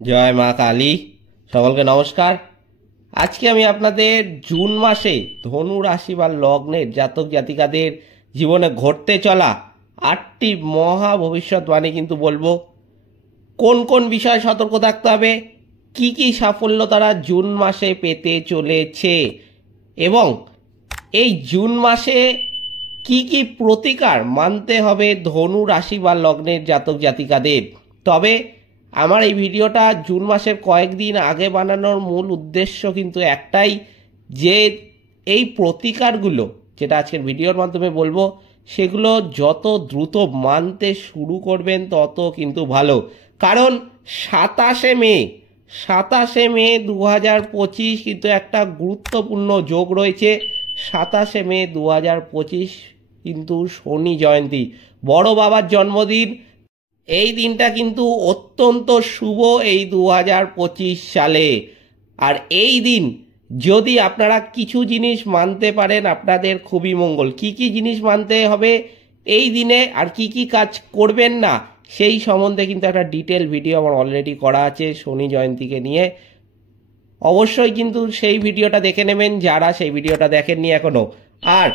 জয় মা কালী। সকলকে নমস্কার। আজকে আমি আপনাদের জুন মাসে ধনু রাশি বা লগ্নের জাতক জাতিকাদের জীবনে ঘটতে চলা 8টি মহা ভবিষ্যৎবাণী কিন্তু বলবো। কোন কোন বিষয়ে সতর্ক থাকতে হবে, কি কি সাফল্য তারা জুন মাসে পেতে চলেছে এবং এই জুন মাসে কি কি প্রতিকার মানতে হবে ধনু রাশি বা লগ্নের জাতক জাতিকাদের। তবে আমার এই ভিডিওটা জুন মাসের কয়েকদিন আগে বানানোর মূল উদ্দেশ্য কিন্তু একটাই, যে এই প্রতিকারগুলো যেটা আজকের ভিডিওর মাধ্যমে বলবো সেগুলো যত দ্রুত মানতে শুরু করবেন তত কিন্তু ভালো। কারণ 27শে মে 2025 কিন্তু একটা গুরুত্বপূর্ণ যোগ রয়েছে। 27শে মে 2025 কিন্তু শনি জয়ন্তী, বড় বাবার জন্মদিন। এই দিনটা কিন্তু অত্যন্ত শুভ এই 2025 সালে। আর এই দিন যদি আপনারা কিছু জিনিস মানতে পারেন আপনাদের খুবই মঙ্গল। কি কি জিনিস মানতে হবে এই দিনে আর কি কি কাজ করবেন না সেই সম্বন্ধে কিন্তু একটা ডিটেল ভিডিও আমার অলরেডি করা আছে শনি জয়ন্তীকে নিয়ে। অবশ্যই কিন্তু সেই ভিডিওটা দেখে নেবেন যারা সেই ভিডিওটা দেখেননি এখনো। আর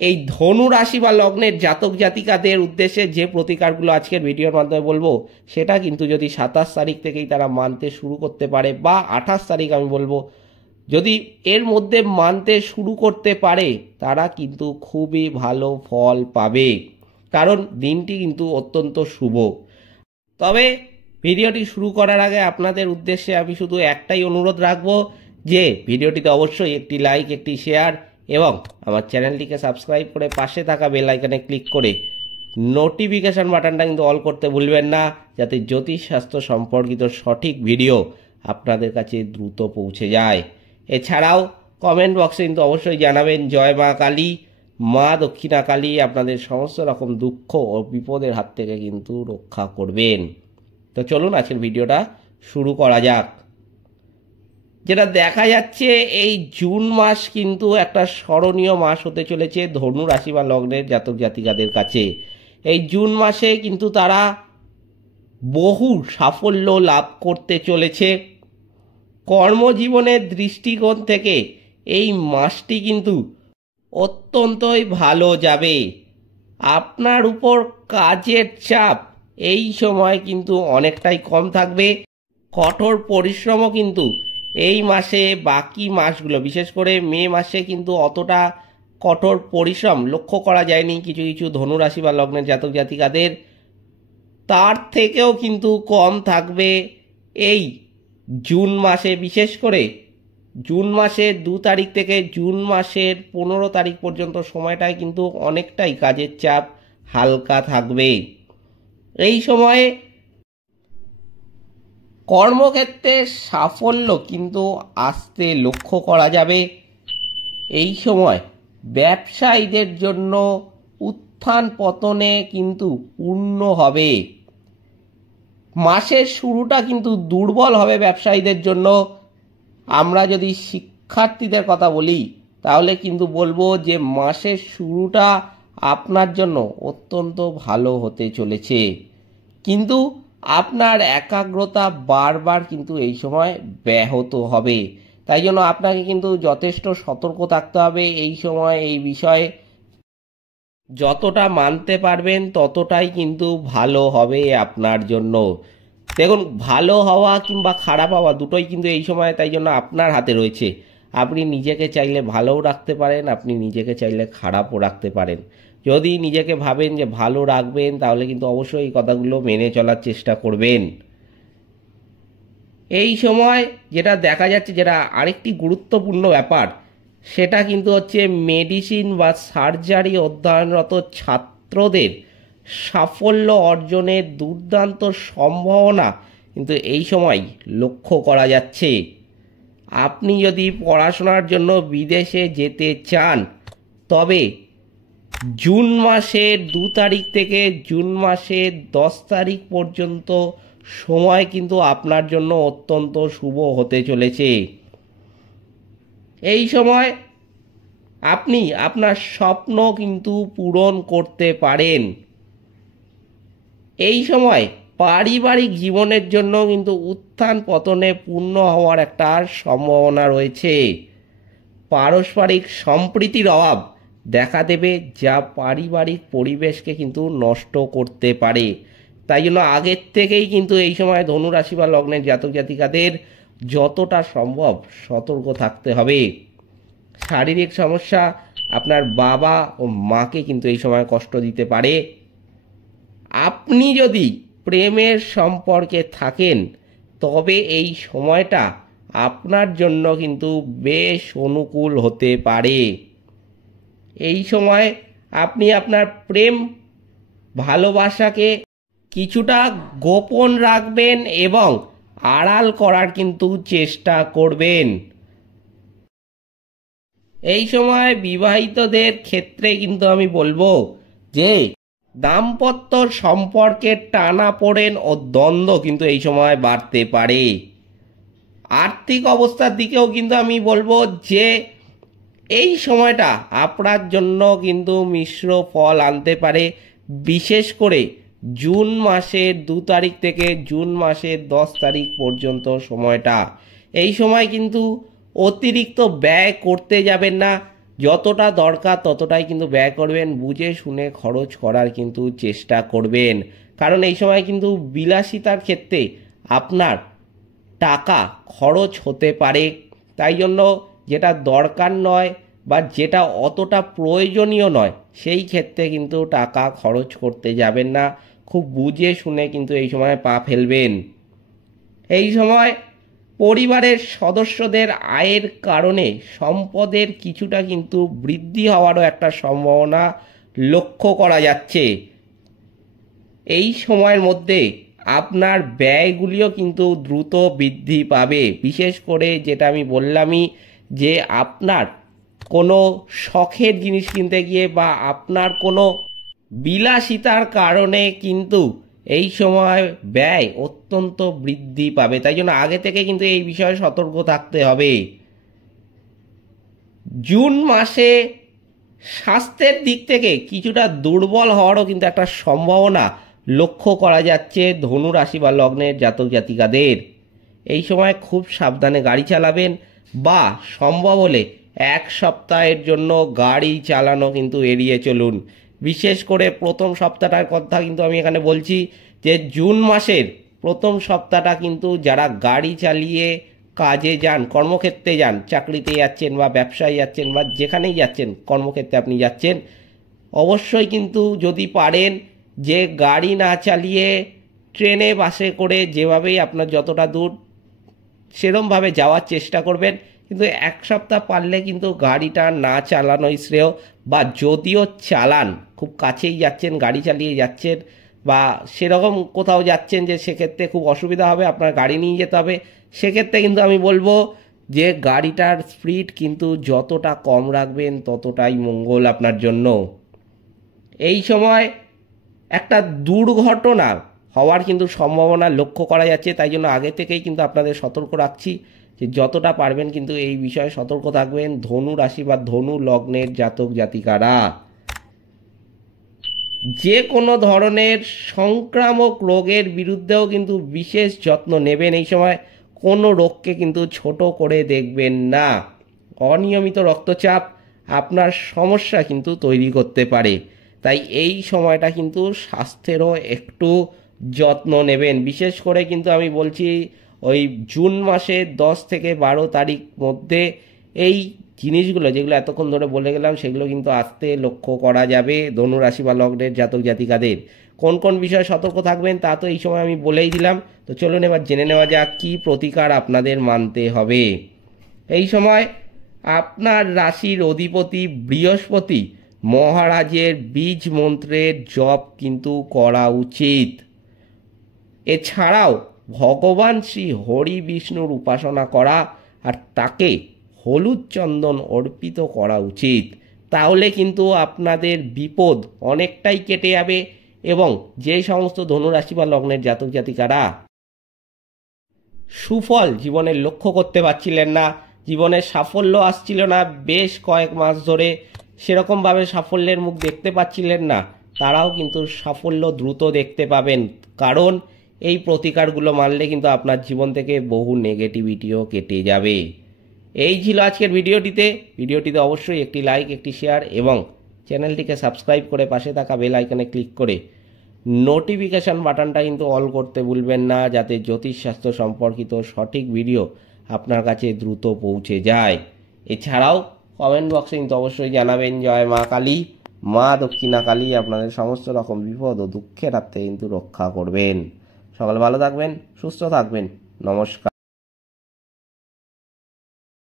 এই ধনু রাশি বা লগ্নের জাতক জাতিকাদের উদ্দেশ্যে যে প্রতিকারগুলো আজকের ভিডিওর মাধ্যমে বলবো সেটা কিন্তু যদি 27 তারিখ থেকেই তারা মানতে শুরু করতে পারে বা 28 তারিখ আমি বলবো, যদি এর মধ্যে মানতে শুরু করতে পারে তারা কিন্তু খুবই ভালো ফল পাবে, কারণ দিনটি কিন্তু অত্যন্ত শুভ। তবে ভিডিওটি শুরু করার আগে আপনাদের উদ্দেশ্যে আমি শুধু একটাই অনুরোধ রাখবো যে ভিডিওটিতে অবশ্যই একটি লাইক, একটি শেয়ার এবং আমার চ্যানেলটিকে সাবস্ক্রাইব করে পাশে থাকা বেল আইকনে ক্লিক করে নোটিফিকেশন বাটনটা কিন্তু অল করতে ভুলবেন না, যাতে জ্যোতিষ শাস্ত্র সম্পর্কিত সঠিক ভিডিও আপনাদের কাছে দ্রুত পৌঁছে যায়। এছাড়াও কমেন্ট বক্সে কিন্তু অবশ্যই জানাবেন জয় মা কালী। মা দক্ষিণা কালী আপনাদের সমস্ত রকম দুঃখ ও বিপদের হাত থেকে কিন্তু রক্ষা করবেন। তো চলুন আজকের ভিডিওটা শুরু করা যাক। যেটা দেখা যাচ্ছে এই জুন মাস কিন্তু একটা স্মরণীয় মাস হতে চলেছে ধনু রাশি বা লগ্নের জাতক জাতিকাদের কাছে। এই জুন মাসে কিন্তু তারা বহু সাফল্য লাভ করতে চলেছে। কর্মজীবনের দৃষ্টিকোণ থেকে এই মাসটি কিন্তু অত্যন্তই ভালো যাবে। আপনার উপর কাজের চাপ এই সময় কিন্তু অনেকটাই কম থাকবে। কঠোর পরিশ্রমও কিন্তু এই মাসে বাকি মাসগুলো, বিশেষ করে মে মাসে কিন্তু অতটা কঠোর পরিশ্রম লক্ষ্য করা যায়নি কিছু কিছু ধনুরাশি বা লগ্নের জাতক জাতিকাদের, তার থেকেও কিন্তু কম থাকবে এই জুন মাসে। বিশেষ করে জুন মাসের 2 তারিখ থেকে জুন মাসের 15 তারিখ পর্যন্ত সময়টায় কিন্তু অনেকটাই কাজের চাপ হালকা থাকবে। এই সময়ে কর্মক্ষেত্রে সাফল্য কিন্তু আসতে লক্ষ্য করা যাবে। এই সময় ব্যবসায়ীদের জন্য উত্থান পতনে কিন্তু পূর্ণ হবে। মাসের শুরুটা কিন্তু দুর্বল হবে ব্যবসায়ীদের জন্য। আমরা যদি শিক্ষার্থীদের কথা বলি তাহলে কিন্তু বলবো যে মাসের শুরুটা আপনার জন্য অত্যন্ত ভালো হতে চলেছে, কিন্তু আপনার একাগ্রতা বারবার কিন্তু এই সময় ব্যাহত হবে। তাই জন্য আপনাকে কিন্তু যথেষ্ট সতর্ক থাকতে হবে এই সময়। এই বিষয়ে যতটা মানতে পারবেন ততটাই কিন্তু ভালো হবে আপনার জন্য। দেখুন, ভালো হওয়া কিংবা খারাপ হওয়া দুটোই কিন্তু এই সময় তাই জন্য আপনার হাতে রয়েছে। আপনি নিজেকে চাইলে ভালোও রাখতে পারেন, আপনি নিজেকে চাইলে খারাপও রাখতে পারেন। যদি নিজেকে ভাবেন যে ভালো রাখবেন তাহলে কিন্তু অবশ্যই এই কথাগুলো মেনে চলার চেষ্টা করবেন। এই সময় যেটা দেখা যাচ্ছে, যেটা আরেকটি গুরুত্বপূর্ণ ব্যাপার, সেটা কিন্তু হচ্ছে মেডিসিন বা সার্জারি অধ্যয়নরত ছাত্রদের সাফল্য অর্জনের দুর্দান্ত সম্ভাবনা কিন্তু এই সময় লক্ষ্য করা যাচ্ছে। আপনি যদি পড়াশোনার জন্য বিদেশে যেতে চান তবে জুন মাসের 2 তারিখ থেকে জুন মাসের 10 তারিখ পর্যন্ত সময় কিন্তু আপনার জন্য অত্যন্ত শুভ হতে চলেছে। এই সময় আপনি আপনার স্বপ্ন কিন্তু পূরণ করতে পারেন। এই সময় পারিবারিক জীবনের জন্য কিন্তু উত্থান পতনে পূর্ণ হওয়ার একটা সম্ভাবনা রয়েছে। পারস্পরিক সম্প্রীতির অভাব দেখা দেবে, যা পারিবারিক পরিবেশকে কিন্তু নষ্ট করতে পারে। তাই জন্য আগের থেকেই কিন্তু এই সময় ধনুরাশি বা লগ্নের জাতক জাতিকাদের যতটা সম্ভব সতর্ক থাকতে হবে। শারীরিক সমস্যা আপনার বাবা ও মাকে কিন্তু এই সময় কষ্ট দিতে পারে। আপনি যদি প্রেমের সম্পর্কে থাকেন তবে এই সময়টা আপনার জন্য কিন্তু বেশ অনুকূল হতে পারে। এই সময় আপনি আপনার প্রেম ভালোবাসাকে কিছুটা গোপন রাখবেন এবং আড়াল করার কিন্তু চেষ্টা করবেন। এই সময় বিবাহিতদের ক্ষেত্রে কিন্তু আমি বলবো যে দাম্পত্য সম্পর্কের টানাপোড়েন ও দ্বন্দ্ব কিন্তু এই সময় বাড়তে পারে। আর্থিক অবস্থার দিকেও কিন্তু আমি বলবো যে এই সময়টা আপনার জন্য কিন্তু মিশ্র ফল আনতে পারে। বিশেষ করে জুন মাসের 2 তারিখ থেকে জুন মাসের 10 তারিখ পর্যন্ত সময়টা, এই সময় কিন্তু অতিরিক্ত ব্যয় করতে যাবেন না। যতটা দরকার ততটাই কিন্তু ব্যয় করবেন, বুঝে শুনে খরচ করার কিন্তু চেষ্টা করবেন। কারণ এই সময় কিন্তু বিলাসিতার ক্ষেত্রে আপনার টাকা খরচ হতে পারে। তাই জন্য যেটা দরকার নয় বা যেটা অতটা প্রয়োজনীয় নয় সেই ক্ষেত্রে কিন্তু টাকা খরচ করতে যাবেন না। খুব বুঝে শুনে কিন্তু এই সময় পা ফেলবেন। এই সময় পরিবারের সদস্যদের আয়ের কারণে সম্পদের কিছুটা কিন্তু বৃদ্ধি হওয়ারও একটা সম্ভাবনা লক্ষ্য করা যাচ্ছে। এই সময়ের মধ্যে আপনার ব্যয়গুলিও কিন্তু দ্রুত বৃদ্ধি পাবে। বিশেষ করে যেটা আমি বললামই যে আপনার কোনো শখের জিনিস কিনতে গিয়ে বা আপনার কোনো বিলাসিতার কারণে কিন্তু এই সময় ব্যয় অত্যন্ত বৃদ্ধি পাবে। তাই জন্য আগে থেকে কিন্তু এই বিষয়ে সতর্ক থাকতে হবে। জুন মাসে স্বাস্থ্যের দিক থেকে কিছুটা দুর্বল হওয়ারও কিন্তু একটা সম্ভাবনা লক্ষ্য করা যাচ্ছে ধনু রাশি বা লগ্নের জাতক জাতিকাদের। এই সময় খুব সাবধানে গাড়ি চালাবেন বা সম্ভব হলে 1 সপ্তাহের জন্য গাড়ি চালানো কিন্তু এড়িয়ে চলুন। বিশেষ করে প্রথম সপ্তাহটার কথা কিন্তু আমি এখানে বলছি যে জুন মাসের প্রথম সপ্তাহটা কিন্তু যারা গাড়ি চালিয়ে কাজে যান, কর্মক্ষেত্রে যান, চাকরিতে যাচ্ছেন বা ব্যবসায় যাচ্ছেন বা যেখানেই যাচ্ছেন কর্মক্ষেত্রে আপনি যাচ্ছেন, অবশ্যই কিন্তু যদি পারেন যে গাড়ি না চালিয়ে ট্রেনে বাসে করে যেভাবেই আপনার যতটা দূর সেরমভাবে যাওয়ার চেষ্টা করবেন। কিন্তু 1 সপ্তাহ পারলে কিন্তু গাড়িটা না চালানোই শ্রেয়। বা যদিও চালান, খুব কাছেই যাচ্ছেন, গাড়ি চালিয়ে যাচ্ছেন বা সেরকম কোথাও যাচ্ছেন যে সেক্ষেত্রে খুব অসুবিধা হবে, আপনার গাড়ি নিয়ে যেতে হবে, সেক্ষেত্রে কিন্তু আমি বলবো যে গাড়িটার স্পিড কিন্তু যতটা কম রাখবেন ততটাই মঙ্গল আপনার জন্য। এই সময় একটা দুর্ঘটনা হওয়ার কিন্তু সম্ভাবনা লক্ষ্য করা যাচ্ছে। তাই জন্য আগে থেকেই কিন্তু আপনাদের সতর্ক রাখছি যে যতটা পারবেন কিন্তু এই বিষয়ে সতর্ক থাকবেন ধনু রাশি বা ধনু লগ্নের জাতক জাতিকারা। যে কোনো ধরনের সংক্রামক রোগের বিরুদ্ধেও কিন্তু বিশেষ যত্ন নেবেন। এই সময় কোনো রোগকে কিন্তু ছোট করে দেখবেন না। অনিয়মিত রক্তচাপ আপনার সমস্যা কিন্তু তৈরি করতে পারে। তাই এই সময়টা কিন্তু স্বাস্থ্যেরও একটু যত্ন নেবেন। বিশেষ করে কিন্তু আমি বলছি ওই জুন মাসের 10 থেকে 12 তারিখ মধ্যে এই জিনিসগুলো যেগুলো এতক্ষণ ধরে বলে গেলাম সেগুলো কিন্তু আসতে লক্ষ্য করা যাবে ধনু রাশি বা লগ্নের জাতক জাতিকাদের। কোন কোন বিষয়ে সতর্ক থাকবেন তা তো এই সময় আমি বলেই দিলাম। তো চলুন এবার জেনে নেওয়া যাক কী প্রতিকার আপনাদের মানতে হবে। এই সময় আপনার রাশির অধিপতি বৃহস্পতি মহারাজের বীজ মন্ত্রের জপ কিন্তু করা উচিত। এছাড়াও ভগবান শ্রী হরি বিষ্ণুর উপাসনা করা আর তাকে হলুদ চন্দন অর্পিত করা উচিত। তাহলে কিন্তু আপনাদের বিপদ অনেকটাই কেটে যাবে এবং যে সমস্ত ধনুরাশি বা লগ্নের জাতক জাতিকারা সুফল জীবনে লক্ষ্য করতে পারছিলেন না, জীবনের সাফল্য আসছিল না, বেশ কয়েক মাস ধরে সেরকমভাবে সাফল্যের মুখ দেখতে পাচ্ছিলেন না, তারাও কিন্তু সাফল্য দ্রুত দেখতে পাবেন। কারণ এই প্রতিকারগুলো মানলে কিন্তু আপনার জীবন থেকে বহু নেগেটিভিটিও কেটে যাবে। এই ছিল আজকের ভিডিওটিতে অবশ্যই একটি লাইক, একটি শেয়ার এবং চ্যানেলটিকে সাবস্ক্রাইব করে পাশে থাকা বেল আইকনে ক্লিক করে নোটিফিকেশান বাটনটা কিন্তু অল করতে ভুলবেন না, যাতে জ্যোতিষশাস্ত্র সম্পর্কিত সঠিক ভিডিও আপনার কাছে দ্রুত পৌঁছে যায়। এছাড়াও কমেন্ট বক্সে কিন্তু অবশ্যই জানাবেন জয় মা কালী, মা দক্ষিণা কালী আপনাদের সমস্ত রকম বিপদ ও দুঃখের হাত থেকে কিন্তু রক্ষা করবেন। সকলে ভালো থাকবেন, সুস্থ থাকবেন। নমস্কার।